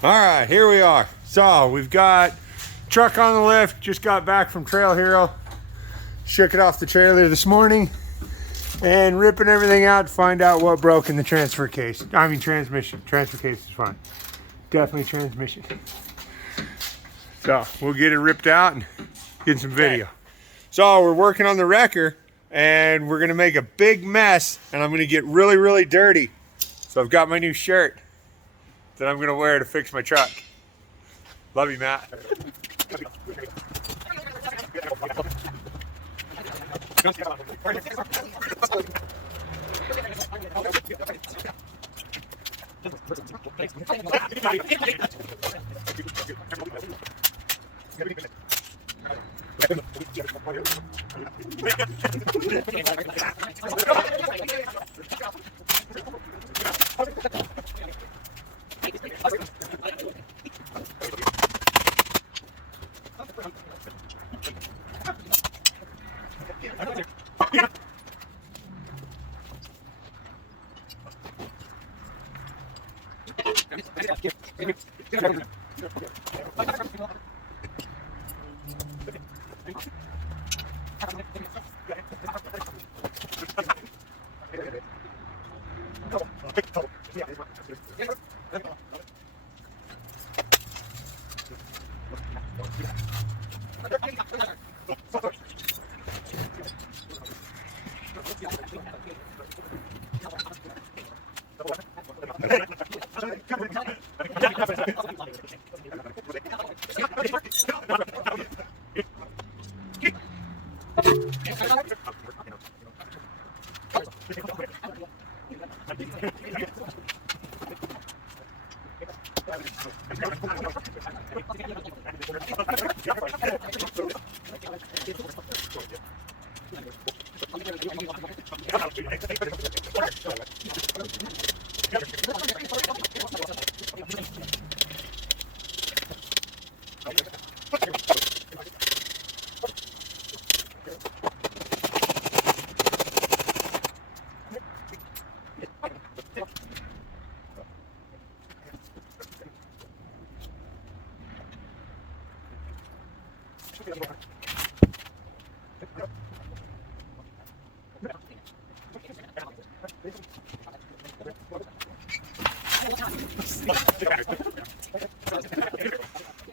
All right, here we are. So we've got truck on the lift. Just got back from Trailhero. Shook it off the trailer this morning and ripping everything out to find out what broke in the transfer case. I mean transmission. Transfer case is fine. Definitely transmission. So we'll get it ripped out and get some video. So we're working on the wrecker and we're gonna make a big mess and I'm gonna get really, really dirty. So I've got my new shirt that I'm gonna wear to fix my truck. Love you, Matt.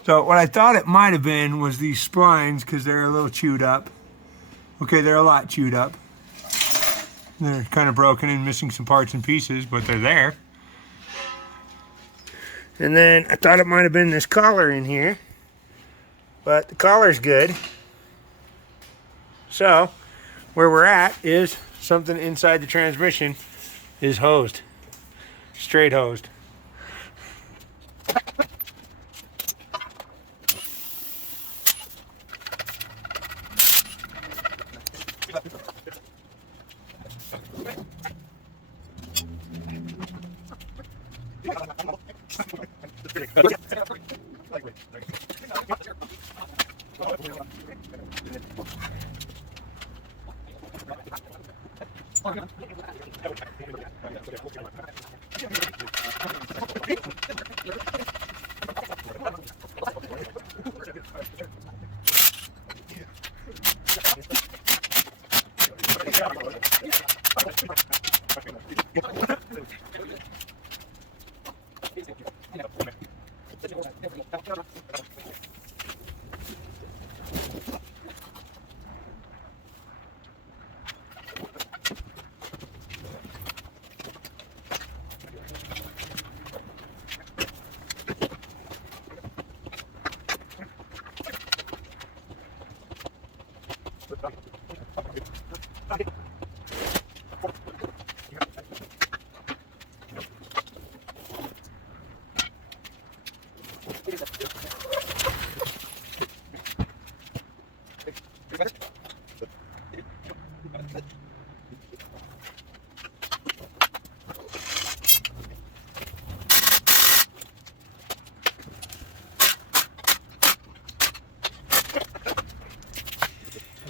So what I thought it might have been was these splines because they're a little chewed up. Okay, they're a lot chewed up. They're kind of broken and missing some parts and pieces, but they're there. And then I thought it might have been this collar in here, but the collar's good. So where we're at is something inside the transmission is hosed, straight hosed.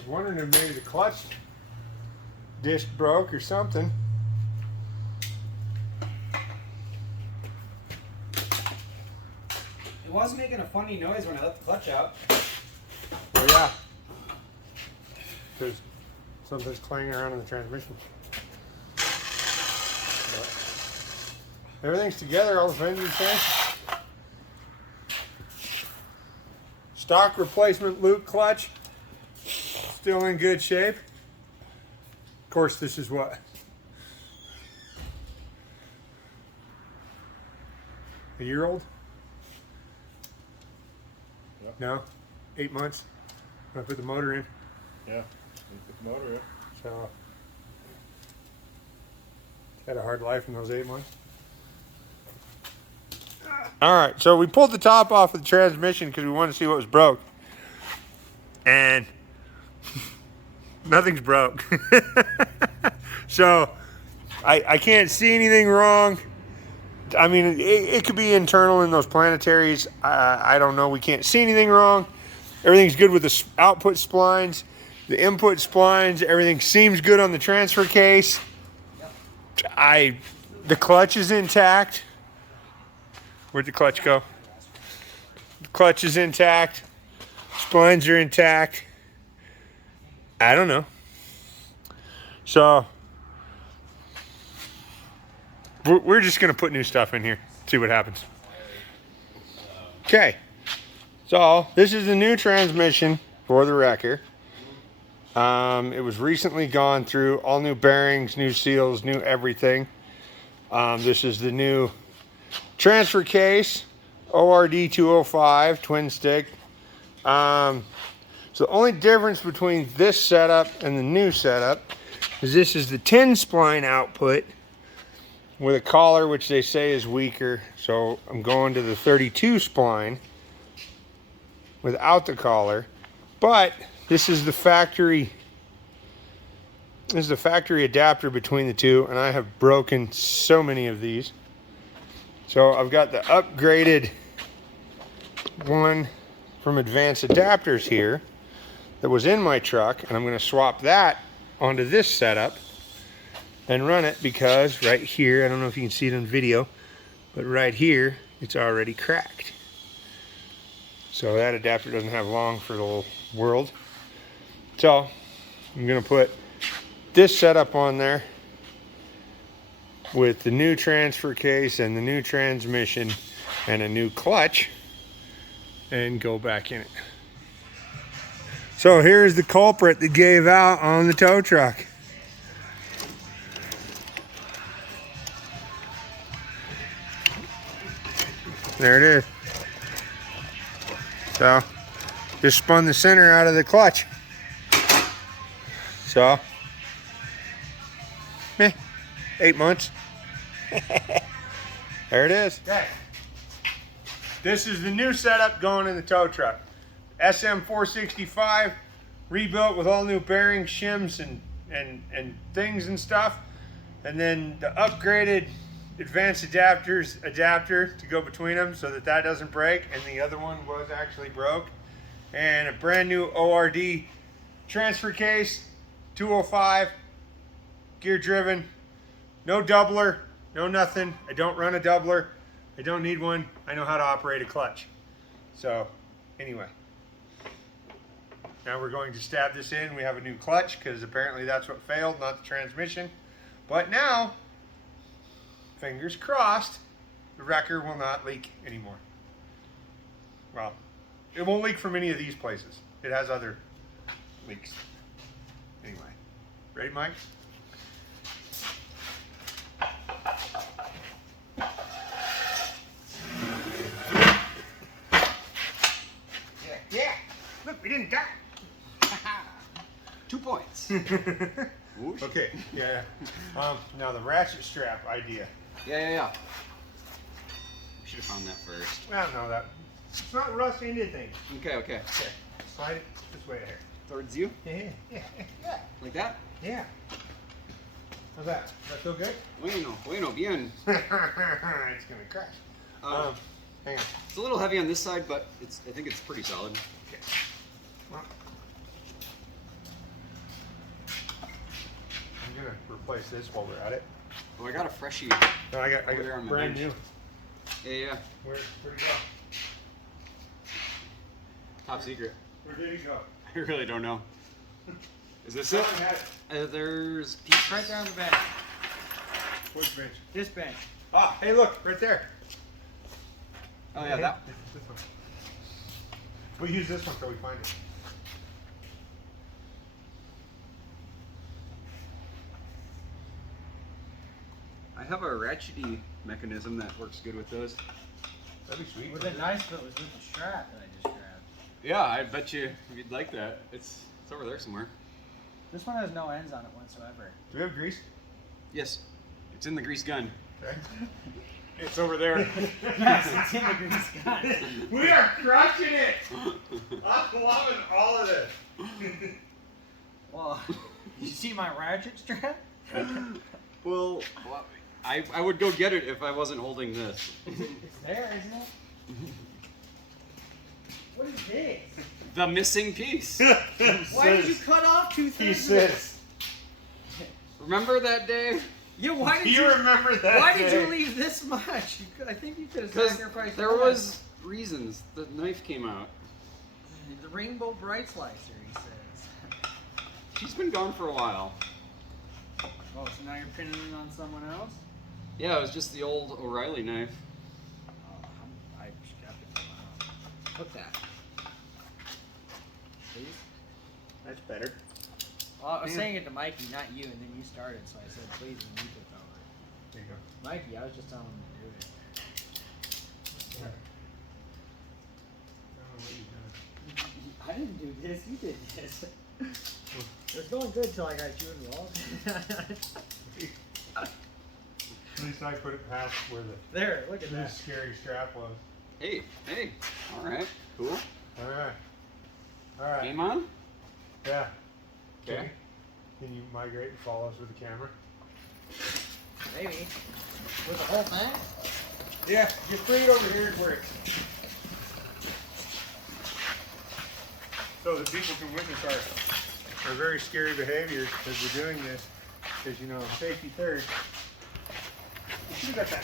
Wondering if maybe the clutch disc broke or something. was making a funny noise when I let the clutch out. Oh yeah. Because something's clanging around in the transmission. But everything's together, all the fenders there. Stock replacement Luke clutch. Still in good shape. Of course, this is what? A year old? Yeah. No? 8 months? I put the motor in. Yeah. Put the motor in. So, had a hard life in those 8 months. All right, so we pulled the top off of the transmission because we wanted to see what was broke. And nothing's broke. So, I can't see anything wrong. I mean, it could be internal in those planetaries. I don't know. We can't see anything wrong. Everything's good with the output splines. The input splines, everything seems good on the transfer case. The clutch is intact. Where'd the clutch go? The clutch is intact. Splines are intact. I don't know. So, we're just going to put new stuff in here. See what happens. Okay. So, this is the new transmission for the wrecker. It was recently gone through all new bearings, new seals, new everything. This is the new transfer case, ORD 205 twin stick. So the only difference between this setup and the new setup is this is the 10 spline output with a collar, which they say is weaker. So I'm going to the 32 spline without the collar, but this is the factory adapter between the two, and I have broken so many of these. So I've got the upgraded one from Advanced Adapters here that was in my truck, and I'm going to swap that onto this setup and run it because right here, I don't know if you can see it on video, but right here it's already cracked. So that adapter doesn't have long for the whole world. So I'm going to put this setup on there with the new transfer case and the new transmission and a new clutch and go back in it. So here's the culprit that gave out on the tow truck. There it is. So just spun the center out of the clutch. So 8 months. There it is. Okay. This is the new setup going in the tow truck. SM465 rebuilt with all new bearings, shims, and things and stuff. And then the upgraded Advanced Adapters adapter to go between them so that that doesn't break. And the other one was actually broke. And a brand new ORD transfer case, 205, gear driven. No doubler, no nothing. I don't run a doubler. I don't need one. I know how to operate a clutch. So, anyway. Now we're going to stab this in. We have a new clutch because apparently that's what failed, not the transmission. But now, fingers crossed, the wrecker will not leak anymore. Well, it won't leak from any of these places. It has other leaks. Anyway. Ready, Mike? Yeah. Look, we didn't die. 2 points. Okay, yeah. Now the ratchet strap idea. Yeah. We should have found that first. I don't know that. It's not rusty into things. Okay. Okay, slide it this way here. Towards you? Yeah. Like that? Yeah. How's that? Does that feel good? Bueno, bien. It's gonna crash. Hang on. It's a little heavy on this side, but I think it's pretty solid. Okay. Well, I'm gonna replace this while we're at it. Oh, I got a freshie. No, I got on my brand bench. new. Yeah. Where'd it go? Top secret. Where did he go? I really don't know. Is this it? There's piece Right there on the bench. Which bench? This bench. Ah, hey, look, right there. Oh yeah, that. This one. We'll use this one till we find it. I have a ratchety mechanism that works good with those. That'd be sweet. Would have been nice if it was with the strap that I just grabbed. Yeah, I bet you'd like that. It's over there somewhere. This one has no ends on it whatsoever. Do we have grease? Yes, it's in the grease gun. Okay. It's over there. Yes, it's in the grease gun. We are crushing it! I'm loving all of this. Well, you see my ratchet strap? Well, I would go get it if I wasn't holding this. It's there, isn't it? What is this? The missing piece. Why did you cut off 2 He things? says. Remember that day? Yeah, why did You remember that Why did day? you leave this much? I think you could have Because sacrificed there one. was reasons. The knife came out. The rainbow bright slicer, he says. She's been gone for a while. Oh, so now you're pinning it on someone else? Yeah, it was just the old O'Reilly knife. Oh, I strapped it to my house. Look that. Please? That's better. Well, I was saying it to Mikey, not you, and then you started, so I said, please, and you took over. There you go. Mikey, I was just telling him to do it. Yeah. I don't know what you've done. I didn't do this, you did this. It was going good till I got you involved. At least I put it past where the There, look at the that. scary strap was. Hey, all right, cool. Alright. Alright. Game on? Yeah. Okay. Can you migrate and follow us with the camera? Maybe. With the whole thing? Yeah, just bring it over here where it's. So the people can witness our very scary behaviors as we're doing this. Because, you know, safety third. You should have got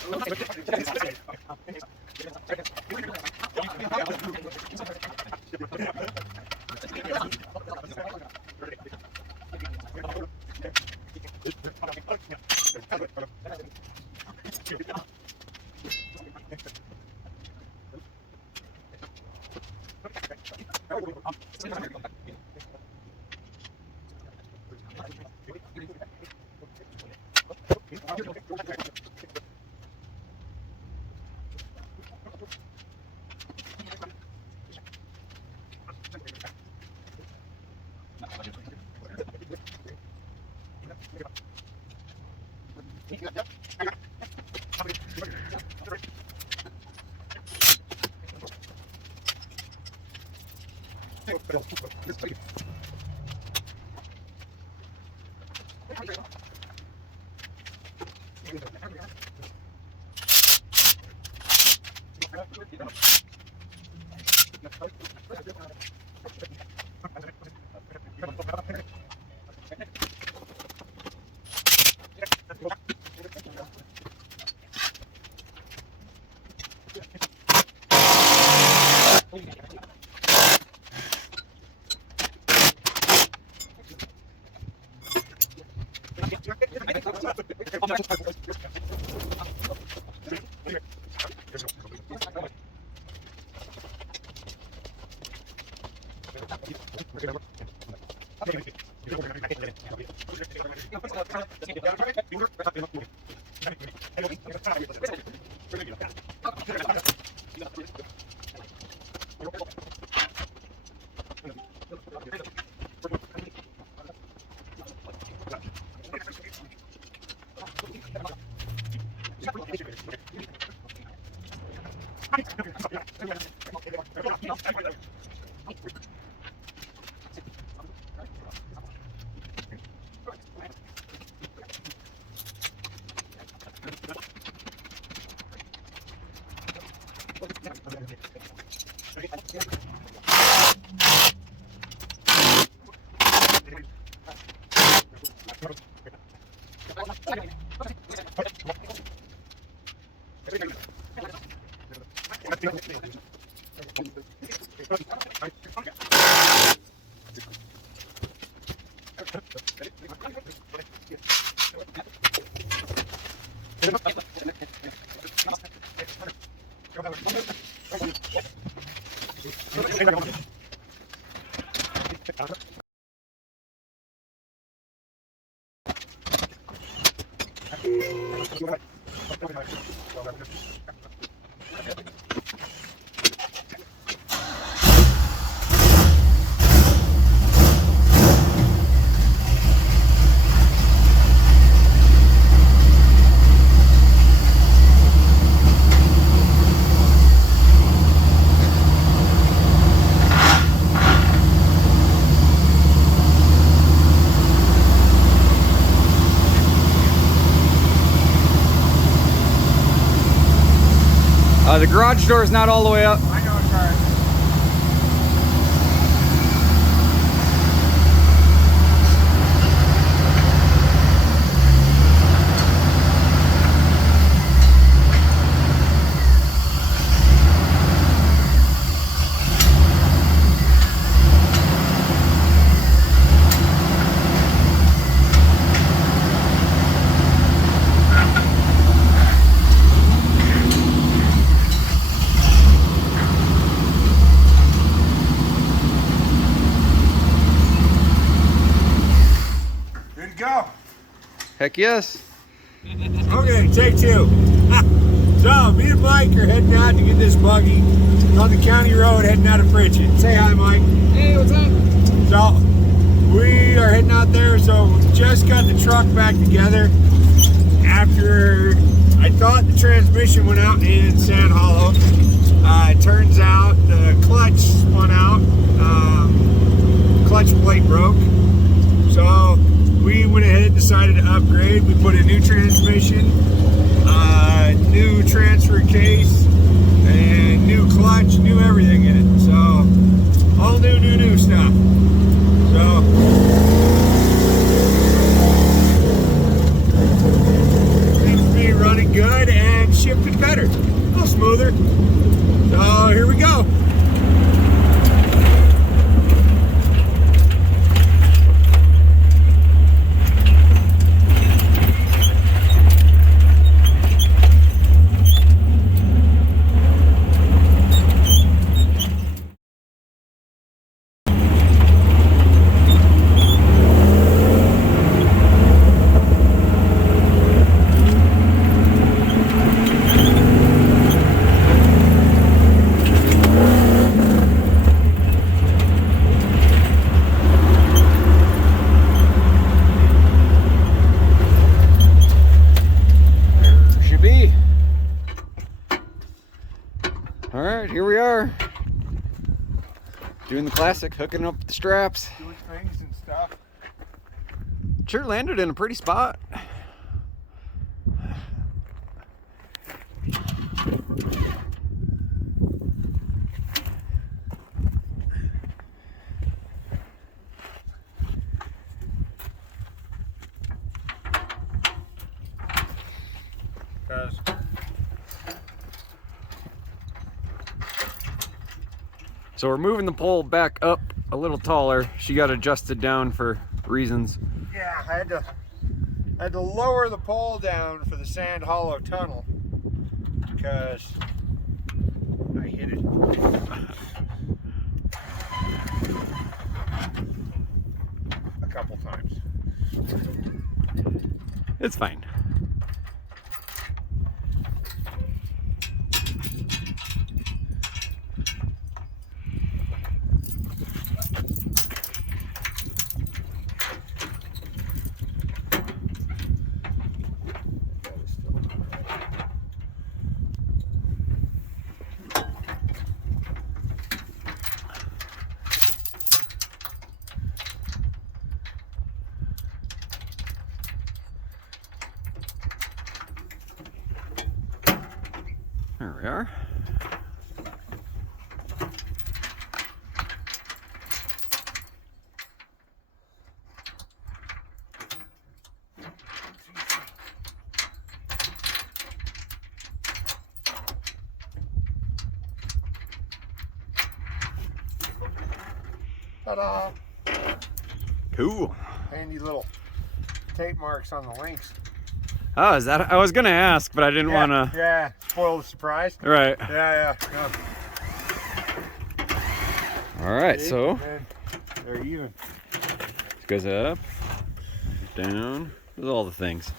The garage door is not all the way up. I know it's hard. Good to go. Heck yes. Okay, take two. So, me and Mike are heading out to get this buggy on the county road heading out of Pritchett. Say hi, Mike. Hey, what's up? So, we are heading out there, so we just got the truck back together after I thought the transmission went out in Sand Hollow. It turns out the clutch spun out, clutch plate broke. So, we went ahead and decided to upgrade. We put a new transmission, new transfer case, and new clutch, new everything in it. So, all new stuff. So, seems to be running good and shifting better. A little smoother. So, here we go. All right, here we are. Doing the classic, hooking up the straps. Doing things and stuff. Sure landed in a pretty spot. So we're moving the pole back up a little taller. She got adjusted down for reasons. Yeah, I had to lower the pole down for the Sand Hollow tunnel because I hit it. A couple times. It's fine. There we are. Ta-da! Cool. Handy little tape marks on the links. Oh, is that? I was gonna ask, but I didn't want to. Yeah, spoil the surprise. Right. Yeah. No. All right, See? so And they're even. this goes up, down, with all the things.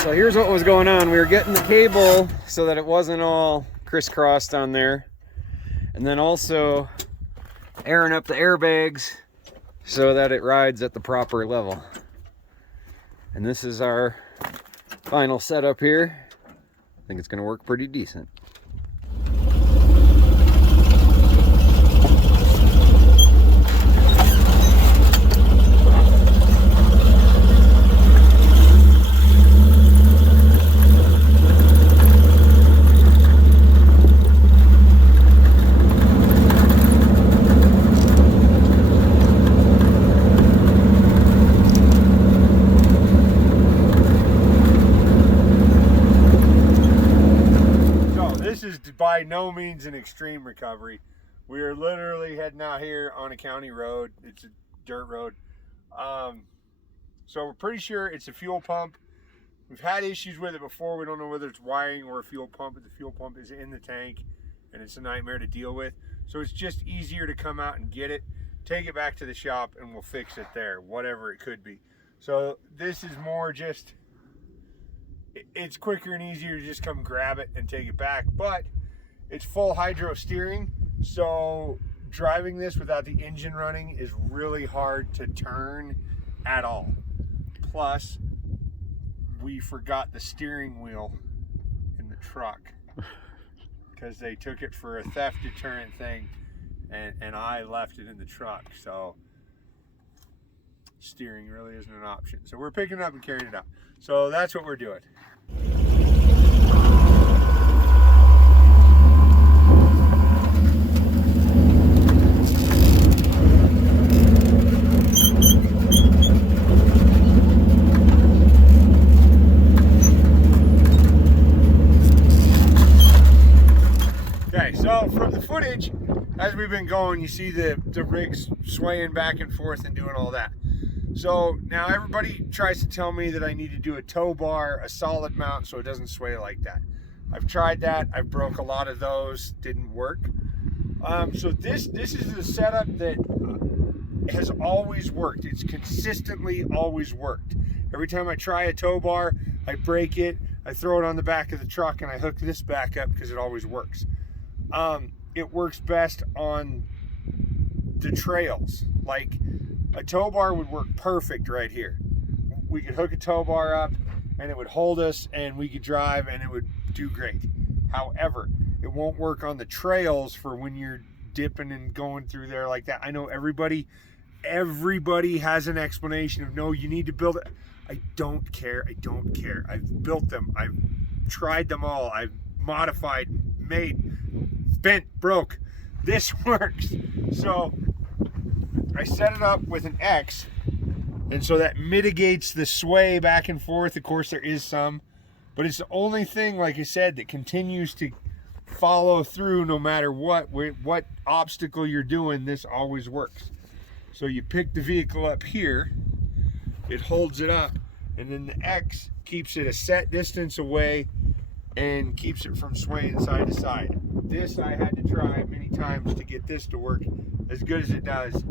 So here's what was going on. We were getting the cable so that it wasn't all crisscrossed on there. And then also airing up the airbags so that it rides at the proper level. And this is our final setup here. I think it's gonna work pretty decent. By no means an extreme recovery. We are literally heading out here on a county road. It's a dirt road. So we're pretty sure it's a fuel pump. We've had issues with it before. We don't know whether it's wiring or a fuel pump, but the fuel pump is in the tank and it's a nightmare to deal with. So it's just easier to come out and get it, take it back to the shop, and we'll fix it there, whatever it could be. So this is more just, it's quicker and easier to just come grab it and take it back. But it's full hydro steering, so driving this without the engine running is really hard to turn at all. Plus, we forgot the steering wheel in the truck because they took it for a theft deterrent thing, and I left it in the truck, so steering really isn't an option. So we're picking it up and carrying it out. So that's what we're doing. So from the footage, as we've been going, you see the rigs swaying back and forth and doing all that. So now everybody tries to tell me that I need to do a tow bar, a solid mount, so it doesn't sway like that. I've tried that. I broke a lot of those. Didn't work. So this is the setup that has always worked. It's consistently always worked. Every time I try a tow bar, I break it, I throw it on the back of the truck, and I hook this back up because it always works. It works best on the trails. Like a tow bar would work perfect right here. We could hook a tow bar up and it would hold us and we could drive and it would do great. However, it won't work on the trails for when you're dipping and going through there like that. I know everybody has an explanation of, no, you need to build it. I don't care. I've built them. I've tried them all. I've modified, made, bent, broke. This works. So I set it up with an X, and so that mitigates the sway back and forth. Of course there is some, but it's the only thing, like I said, that continues to follow through no matter what obstacle you're doing. This always works. So you pick the vehicle up here, it holds it up, and then the X keeps it a set distance away and keeps it from swaying side to side. This I had to try many times to get this to work as good as it does,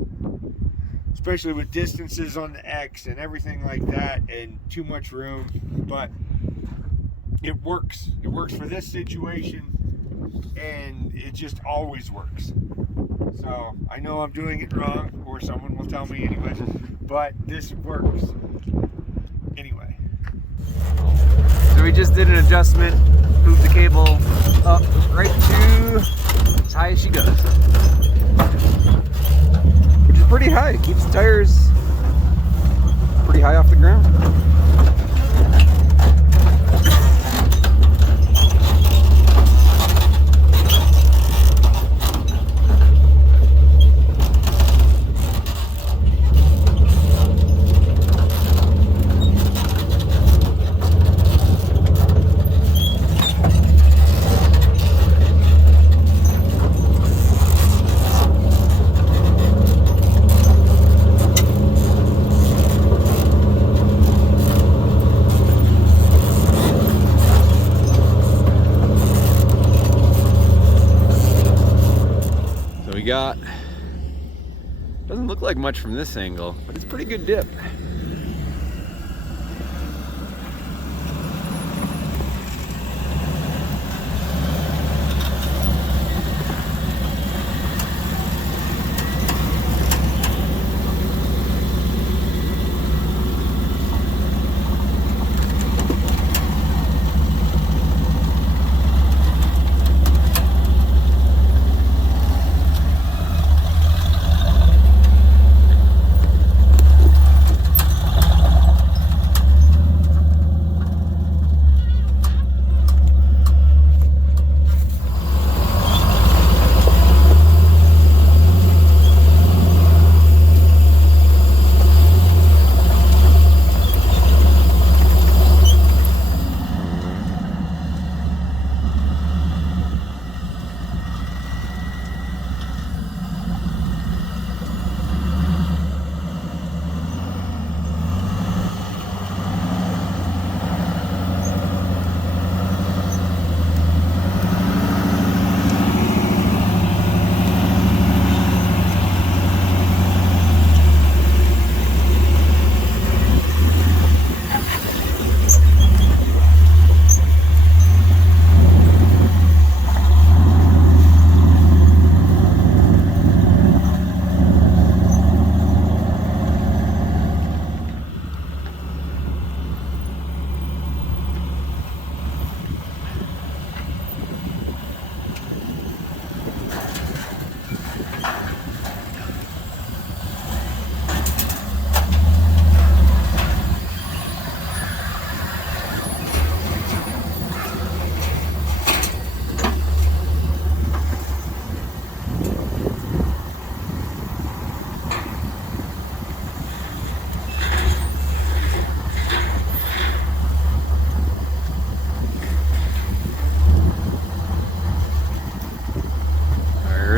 especially with distances on the X and everything like that and too much room, but it works. It works for this situation and it just always works. So I know I'm doing it wrong, or someone will tell me anyway, but this works. Anyway. So we just did an adjustment, moved the cable up right to as high as she goes. Which is pretty high. It keeps the tires pretty high off the ground. Got, doesn't look like much from this angle, but it's a pretty good dip.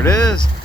There it is.